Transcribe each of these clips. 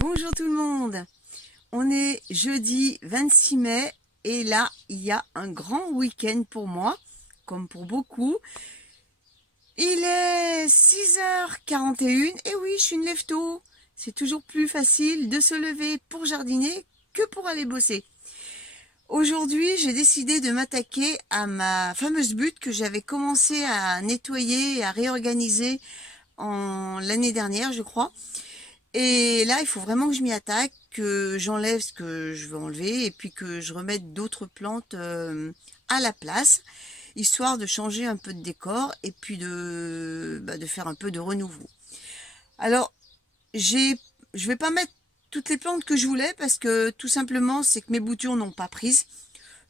Bonjour tout le monde, on est jeudi 26 mai et là il y a un grand week-end pour moi, comme pour beaucoup. Il est 6h41 et oui, je suis une lève-tôt. C'est toujours plus facile de se lever pour jardiner que pour aller bosser. Aujourd'hui, j'ai décidé de m'attaquer à ma fameuse butte que j'avais commencé à nettoyer et à réorganiser l'année dernière, je crois. Et là, il faut vraiment que je m'y attaque, que j'enlève ce que je veux enlever et puis que je remette d'autres plantes à la place, histoire de changer un peu de décor et puis de faire un peu de renouveau. Alors, je vais pas mettre toutes les plantes que je voulais parce que tout simplement, c'est que mes boutures n'ont pas prise.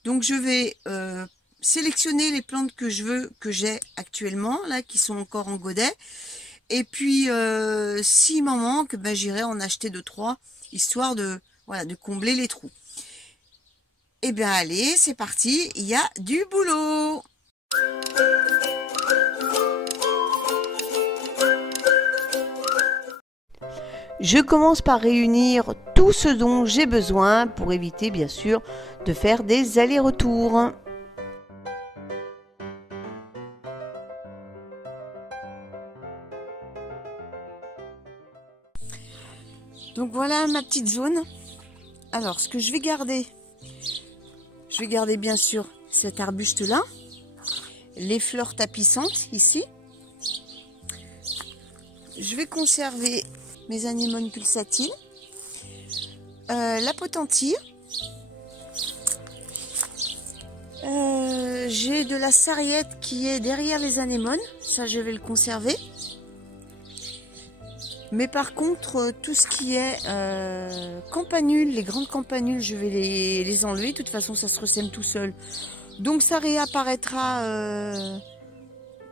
Donc, je vais sélectionner les plantes que je veux, que j'ai actuellement, là, qui sont encore en godet. Et puis, s'il m'en manque, j'irai en acheter 2-3, histoire de combler les trous. Eh bien, allez, c'est parti, il y a du boulot. Je commence par réunir tout ce dont j'ai besoin pour éviter, bien sûr, de faire des allers-retours. Donc voilà ma petite zone. Alors ce que je vais garder bien sûr cet arbuste là, les fleurs tapissantes ici. Je vais conserver mes anémones pulsatiles, la potentille. J'ai de la sarriette qui est derrière les anémones, ça je vais le conserver. Mais par contre, tout ce qui est campanules, les grandes campanules, je vais les enlever. De toute façon, ça se ressème tout seul. Donc, ça réapparaîtra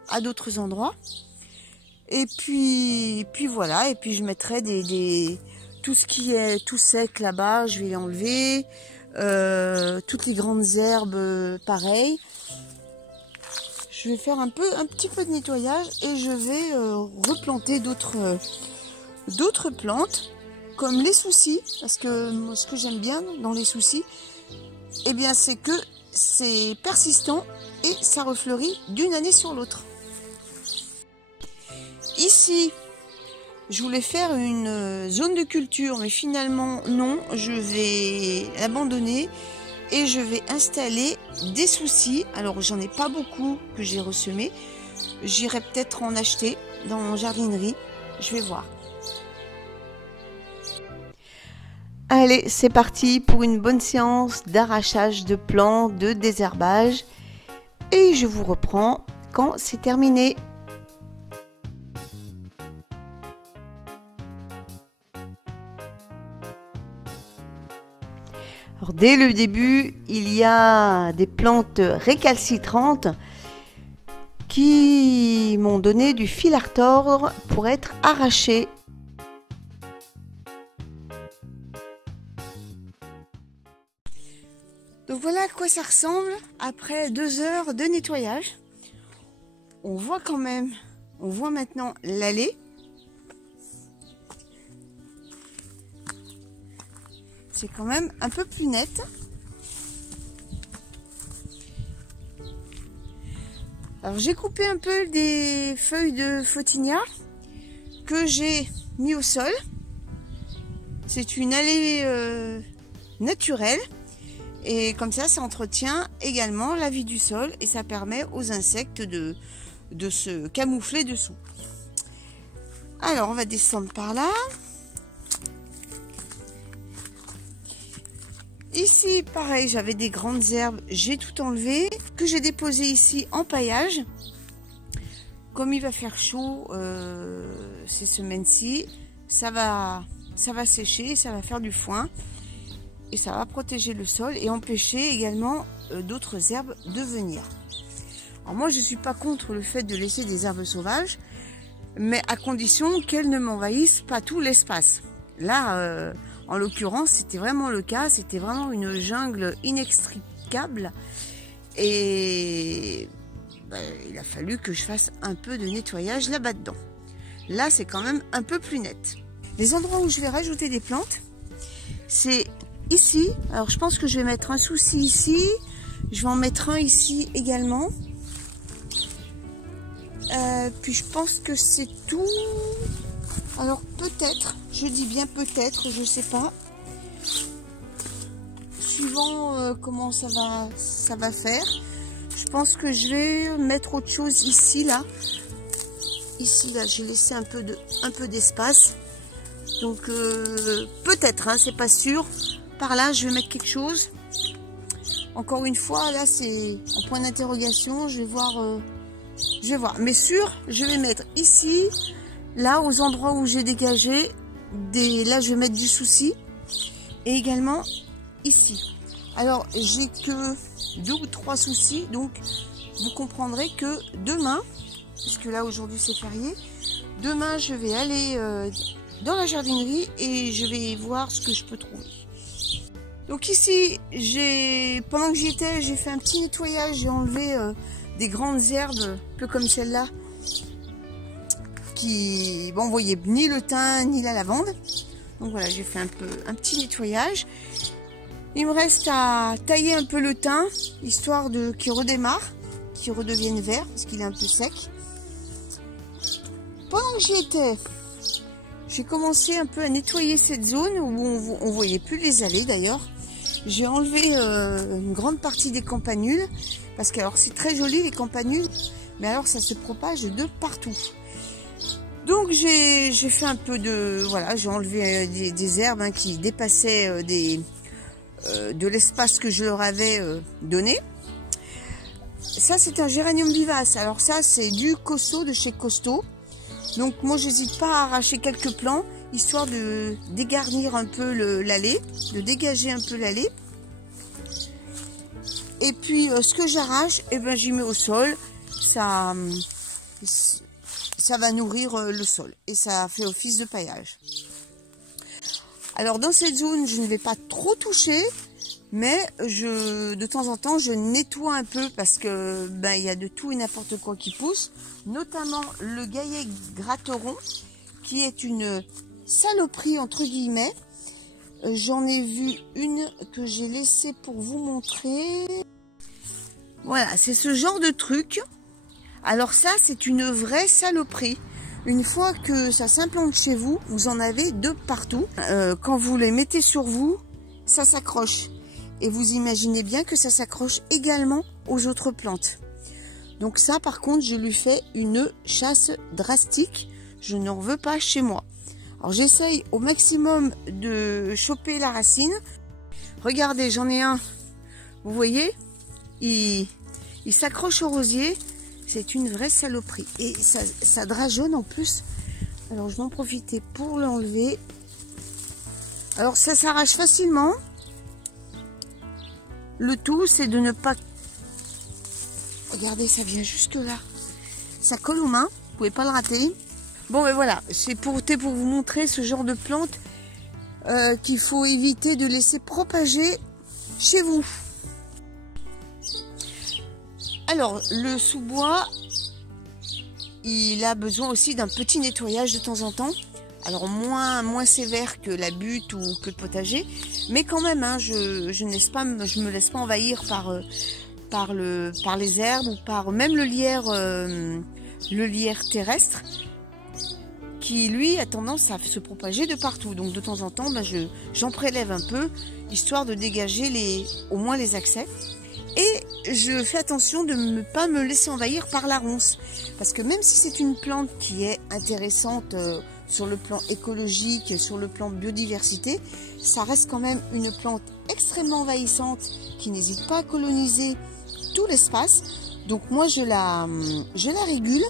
à d'autres endroits. Et puis voilà. Et puis, je mettrai tout ce qui est tout sec là-bas, je vais enlever. Toutes les grandes herbes, pareil. Je vais faire un petit peu de nettoyage et je vais replanter d'autres plantes comme les soucis, parce que moi, ce que j'aime bien dans les soucis, eh bien c'est que c'est persistant et ça refleurit d'une année sur l'autre. Ici, je voulais faire une zone de culture, mais finalement non, je vais l'abandonner et je vais installer des soucis. Alors j'en ai pas beaucoup que j'ai ressemés, j'irai peut-être en acheter dans jardinerie, je vais voir. Allez, c'est parti pour une bonne séance d'arrachage de plants, de désherbage. Et je vous reprends quand c'est terminé. Alors, dès le début, il y a des plantes récalcitrantes qui m'ont donné du fil à retordre pour être arrachées. Donc voilà à quoi ça ressemble après 2 heures de nettoyage. On voit maintenant l'allée. C'est quand même un peu plus net. Alors j'ai coupé un peu des feuilles de photinia que j'ai mis au sol. C'est une allée naturelle. Et comme ça entretient également la vie du sol et ça permet aux insectes de se camoufler dessous. Alors, on va descendre par là. Ici, pareil, j'avais des grandes herbes, j'ai tout enlevé, que j'ai déposé ici en paillage. Comme il va faire chaud ces semaines-ci, ça va sécher, ça va faire du foin. Et ça va protéger le sol et empêcher également d'autres herbes de venir. Alors moi, je ne suis pas contre le fait de laisser des herbes sauvages, mais à condition qu'elles ne m'envahissent pas tout l'espace. Là, en l'occurrence, c'était vraiment le cas. C'était vraiment une jungle inextricable. Et il a fallu que je fasse un peu de nettoyage là-bas dedans. Là, c'est quand même un peu plus net. Les endroits où je vais rajouter des plantes, c'est ici. Alors je pense que je vais mettre un souci ici. Je vais en mettre un ici également. Puis je pense que c'est tout. Alors peut-être, je dis bien peut-être, je sais pas. Suivant comment ça va faire. Je pense que je vais mettre autre chose ici, là. Ici, là, j'ai laissé un peu d'espace. Donc peut-être, hein, c'est pas sûr. Par là, je vais mettre quelque chose. Encore une fois, là, c'est en point d'interrogation. Je vais voir. Mais sûr, je vais mettre ici, là, aux endroits où j'ai dégagé. Là, je vais mettre du souci. Et également ici. Alors, j'ai que 2 ou 3 soucis. Donc, vous comprendrez que demain, puisque là, aujourd'hui, c'est férié. Demain, je vais aller dans la jardinerie et je vais voir ce que je peux trouver. Donc ici, pendant que j'y étais, j'ai fait un petit nettoyage. J'ai enlevé des grandes herbes, un peu comme celle-là, qui voyez ni le thym ni la lavande. Donc voilà, j'ai fait un petit nettoyage. Il me reste à tailler un peu le thym, histoire qu'il redémarre, qu'il redevienne vert, parce qu'il est un peu sec. Pendant que j'y étais, j'ai commencé un peu à nettoyer cette zone où on voyait plus les allées d'ailleurs. J'ai enlevé une grande partie des campanules, parce que alors c'est très joli les campanules, mais alors ça se propage de partout. Donc j'ai fait un peu de... Voilà, j'ai enlevé des herbes hein, qui dépassaient de l'espace que je leur avais donné. Ça c'est un géranium vivace. Alors ça c'est du Cosso de chez Costo. Donc moi j'hésite pas à arracher quelques plants, histoire de dégarnir un peu l'allée, de dégager un peu l'allée. Et puis ce que j'arrache, j'y mets au sol. Ça va nourrir le sol et ça fait office de paillage. Alors dans cette zone, je ne vais pas trop toucher, mais de temps en temps, je nettoie un peu parce que il y a de tout et n'importe quoi qui pousse, notamment le gaillet gratteron, qui est une saloperie entre guillemets. J'en ai vu une que j'ai laissée pour vous montrer. Voilà, c'est ce genre de truc. Alors ça, c'est une vraie saloperie. Une fois que ça s'implante chez vous, vous en avez de partout. Quand vous les mettez sur vous, ça s'accroche. Et vous imaginez bien que ça s'accroche également aux autres plantes. Donc ça, par contre, je lui fais une chasse drastique. Je n'en veux pas chez moi. Alors j'essaye au maximum de choper la racine. Regardez, j'en ai un. Vous voyez, il s'accroche au rosier. C'est une vraie saloperie. Et ça drageonne en plus. Alors je vais en profiter pour l'enlever. Alors ça s'arrache facilement. Le tout, c'est de ne pas... Regardez, ça vient jusque là. Ça colle aux mains. Vous pouvez pas le rater. Bon, ben voilà. C'est pour vous montrer ce genre de plante qu'il faut éviter de laisser propager chez vous. Alors, le sous-bois, il a besoin aussi d'un petit nettoyage de temps en temps. Alors, moins sévère que la butte ou que le potager. Mais quand même, hein, je me laisse pas envahir par les herbes ou par même le lierre terrestre qui, lui, a tendance à se propager de partout. Donc, de temps en temps, j'en prélève un peu, histoire de dégager au moins les accès. Et je fais attention de ne pas me laisser envahir par la ronce. Parce que même si c'est une plante qui est intéressante sur le plan écologique, sur le plan biodiversité, ça reste quand même une plante extrêmement envahissante qui n'hésite pas à coloniser tout l'espace. Donc moi je la régule,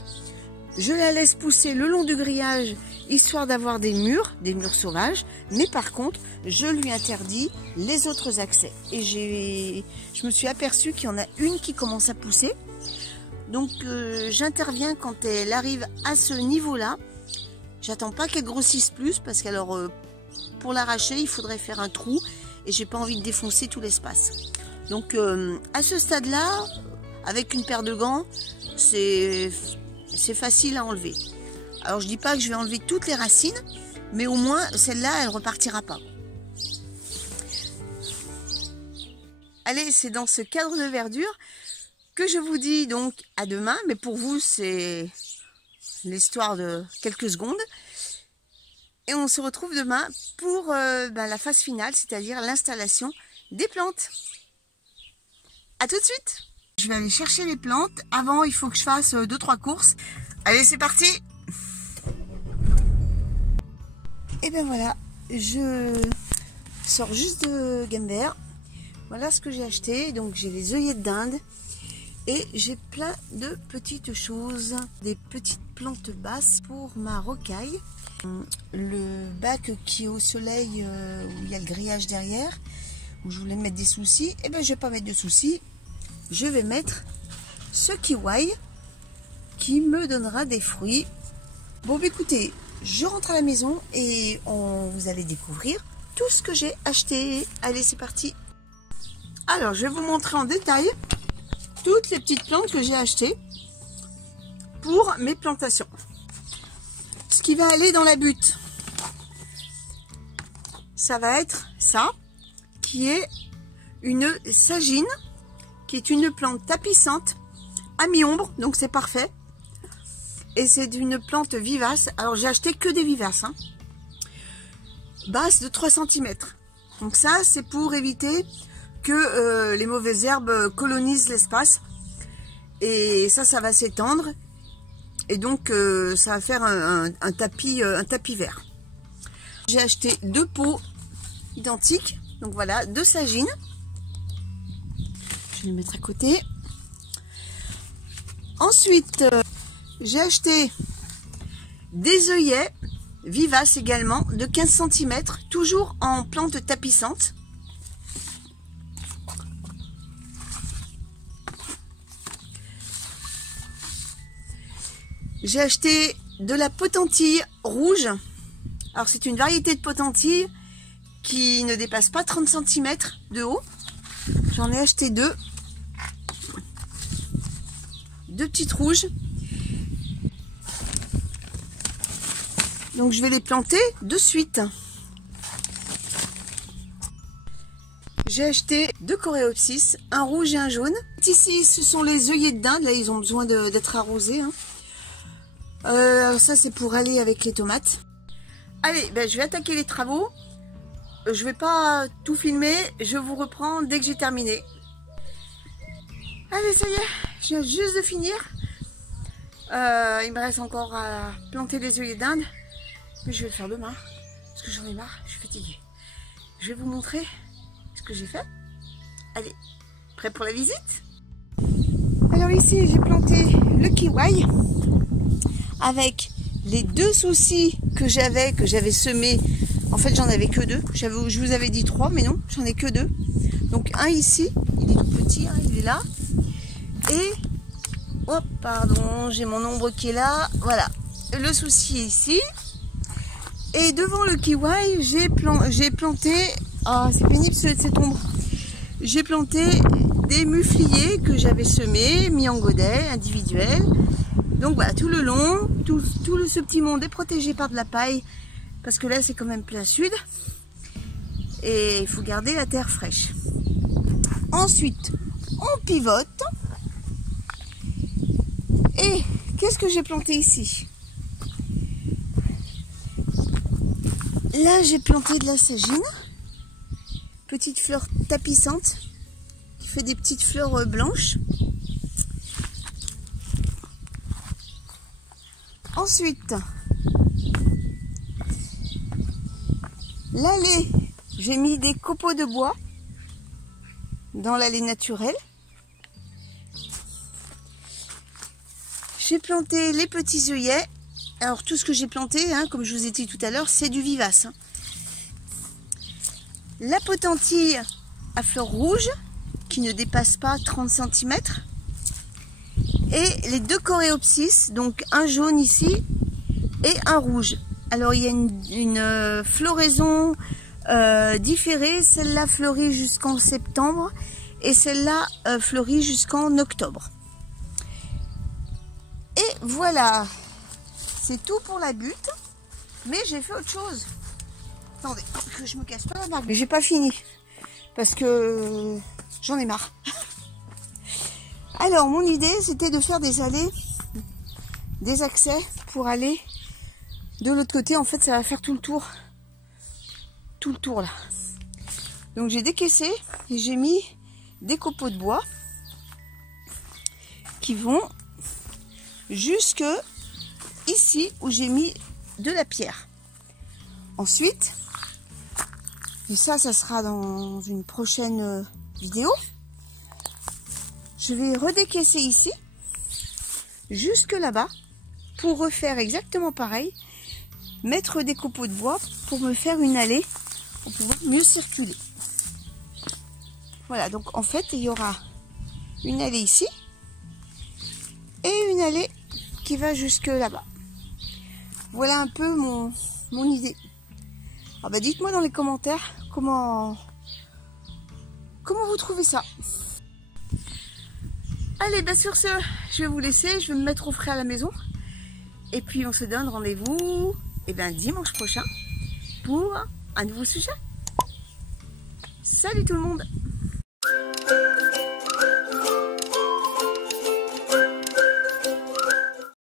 je la laisse pousser le long du grillage, histoire d'avoir des murs sauvages, mais par contre, je lui interdis les autres accès. Et je me suis aperçue qu'il y en a une qui commence à pousser. Donc j'interviens quand elle arrive à ce niveau-là. J'attends pas qu'elle grossisse plus, parce qu'alors pour l'arracher, il faudrait faire un trou et j'ai pas envie de défoncer tout l'espace. Donc à ce stade-là, avec une paire de gants, c'est facile à enlever. Alors je dis pas que je vais enlever toutes les racines, Mais au moins, celle-là, elle repartira pas. Allez, c'est dans ce cadre de verdure que je vous dis donc à demain. Mais pour vous, c'est l'histoire de quelques secondes. Et on se retrouve demain pour la phase finale, c'est-à-dire l'installation des plantes. À tout de suite. Je vais aller chercher les plantes. Avant, il faut que je fasse 2-3 courses. Allez, c'est parti. Et ben voilà, je sors juste de Gamber. Voilà ce que j'ai acheté. Donc j'ai les œillets d'Inde et j'ai plein de petites choses, des petites plantes basses pour ma rocaille. Le bac qui est au soleil où il y a le grillage derrière, où je voulais mettre des soucis, et ben je vais pas mettre de soucis. Je vais mettre ce kiwi qui me donnera des fruits. Bon, bah, écoutez, je rentre à la maison et vous allez découvrir tout ce que j'ai acheté. Allez, c'est parti. Alors, je vais vous montrer en détail toutes les petites plantes que j'ai achetées pour mes plantations. Ce qui va aller dans la butte, ça va être ça, qui est une sagine, qui est une plante tapissante à mi-ombre, donc c'est parfait. Et c'est une plante vivace. Alors j'ai acheté que des vivaces, hein. Basse de 3 cm. Donc ça, c'est pour éviter que les mauvaises herbes colonisent l'espace. Et ça va s'étendre. Et donc ça va faire un tapis vert. J'ai acheté 2 pots identiques. Donc voilà, 2 sagines. Je vais les mettre à côté. Ensuite, j'ai acheté des œillets vivaces également de 15 cm, toujours en plante tapissante. J'ai acheté de la potentille rouge. Alors c'est une variété de potentille qui ne dépasse pas 30 cm de haut. J'en ai acheté 2. 2 petites rouges. Donc je vais les planter de suite. J'ai acheté 2 coréopsis, un rouge et un jaune. Ici, ce sont les œillets d'Inde. Là, ils ont besoin d'être arrosés, hein. Ça, c'est pour aller avec les tomates. Allez, ben, je vais attaquer les travaux. Je vais pas tout filmer. Je vous reprends dès que j'ai terminé. Allez, ça y est, je viens juste de finir. Il me reste encore à planter les œillets d'Inde. Mais je vais le faire demain. Parce que j'en ai marre, je suis fatiguée. Je vais vous montrer ce que j'ai fait. Allez, prêt pour la visite? Alors ici, j'ai planté le kiwi. Avec les 2 soucis que j'avais semés. En fait, j'en avais que 2. Je vous avais dit 3, mais non, j'en ai que 2. Donc un ici, il est tout petit, hein, il est là. Et, oh pardon, j'ai mon ombre qui est là. Voilà, le souci est ici. Et devant le kiwi, j'ai planté, ah c'est pénible cette ombre. J'ai planté des mufliers que j'avais semés, mis en godet individuel. Donc voilà, tout le long, ce petit monde est protégé par de la paille. Parce que là, c'est quand même plein sud. Et il faut garder la terre fraîche. Ensuite, on pivote. Et qu'est-ce que j'ai planté ici? Là, j'ai planté de la sagine. Petite fleur tapissante. Qui fait des petites fleurs blanches. Ensuite, l'allée, j'ai mis des copeaux de bois dans l'allée naturelle. J'ai planté les petits œillets. Alors tout ce que j'ai planté, hein, comme je vous ai dit tout à l'heure, c'est du vivace, hein. La potentille à fleurs rouges qui ne dépasse pas 30 cm. Et les 2 coréopsis, donc un jaune ici et un rouge. Alors il y a une floraison différée. Celle-là fleurit jusqu'en septembre et celle-là fleurit jusqu'en octobre. Et voilà, c'est tout pour la butte. Mais j'ai fait autre chose. Attendez, que je me casse pas la barbe. Mais j'ai pas fini. Parce que j'en ai marre. Alors, mon idée, c'était de faire des allées, des accès pour aller de l'autre côté. En fait, ça va faire tout le tour. Tout le tour, là. Donc, j'ai décaissé et j'ai mis des copeaux de bois qui vont jusque ici où j'ai mis de la pierre. Ensuite, et ça sera dans une prochaine vidéo, je vais redécaisser ici jusque là-bas pour refaire exactement pareil, mettre des copeaux de bois pour me faire une allée pour pouvoir mieux circuler. Voilà, donc en fait il y aura une allée ici et une allée qui va jusque là-bas. Voilà un peu mon idée. Alors bah dites-moi dans les commentaires comment vous trouvez ça. Allez, bah sur ce, je vais vous laisser, je vais me mettre au frais à la maison. Et puis on se donne rendez-vous dimanche prochain pour un nouveau sujet. Salut tout le monde!